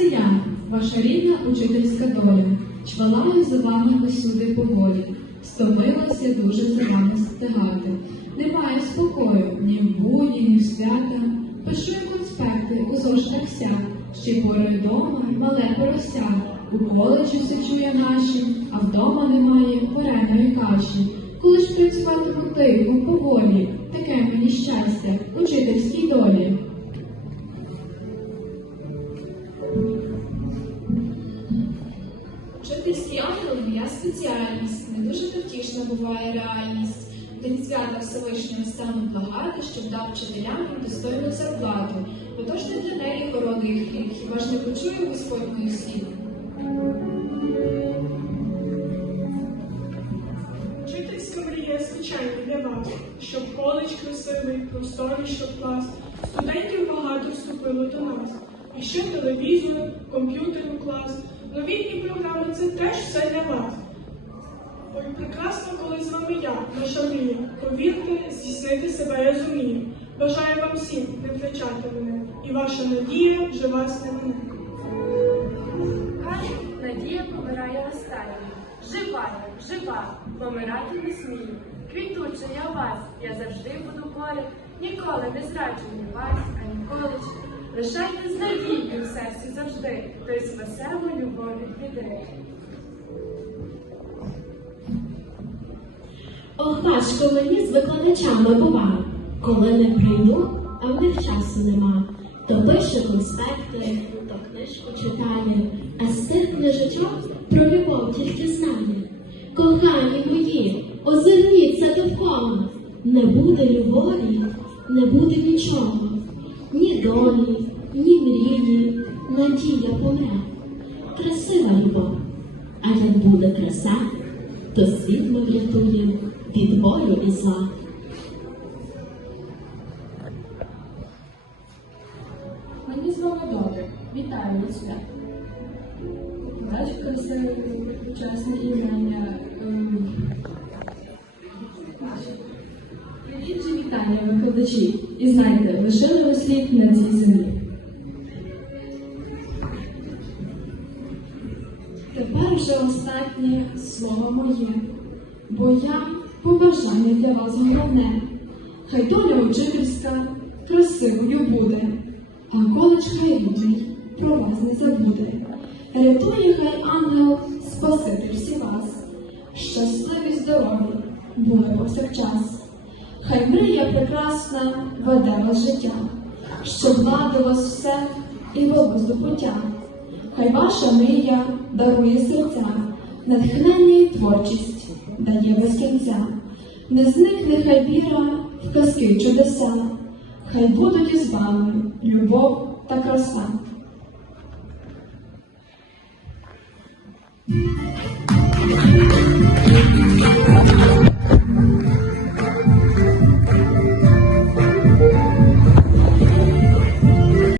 Це я, ваша рідна учительська доля. Чвалаю за вами усюди поволі. Стомилася дуже за вами стигати. Немає спокою ні в будні, ні в свята. Пишу конспекти у зошитах ся, ще порою дома мале порося. У коледжі все чує наші, а вдома немає вареної каші. Коли ж працюватиму тихо, поволі, таке мені щастя, учительській долі. Вчительський ангел моя спеціальність, не дуже невтішна буває реальність. День свята Всевишнього стану благати, щоб дав вчителям достойну зарплату. Отож не для неї коронний хліб, хіба ж не почує Господь мою слів? Вчительська мрія звичайно для вас, щоб коледж красивий, просторий, щоб клас. Студентів багато вступило до нас. І ще телевізор, комп'ютер у клас. Новітні програми це теж все для вас. Ой, прекрасно, коли з вами я, наша мрія. Повірте, здійснити себе я зумію. Бажаю вам всім не втрачати мене, і ваша надія вже вас не мене. Хай надія помирає останній. Жива жива, помирати не смію. Квітуча я вас, я завжди буду поряд. Ніколи не зраджу ні вас, ані коледж. Лишайте з надією в серці завжди, той спасемо любові піде. Ох, важко мені з викладачами бува, коли не прийду, а в них часу нема. То пише конспекти, то книжку читає, а з тих книжечок про любов тільки знає. Кохані мої, озирніться довкола, не буде любові, не буде нічого, ні долі, ні мрії, надія помре. Красива любов, а як буде краса, то світло врятує від болю і зла. Мені з вами добре. Вітаю від свят. Бачите, це чесне ім'я. Вітання, викладачі. І знайте, лишили ви слід на цій землі. Тепер вже останнє слово моє, бо я побажання для вас головне. Хай доля учительська красивою буде, а коледж хай рідний про вас не забуде. Рятує хай ангел спасити всі вас, щасливі здорові були повсякчас. Хай мрія прекрасна веде вас життя, щоб влади вас все і вело здобуття. Хай ваша мрія дарує серця, натхнення і творчість дає без кінця. Не зникне хай віра в казки й чудеса, хай будуть із вами любов та краса. Thank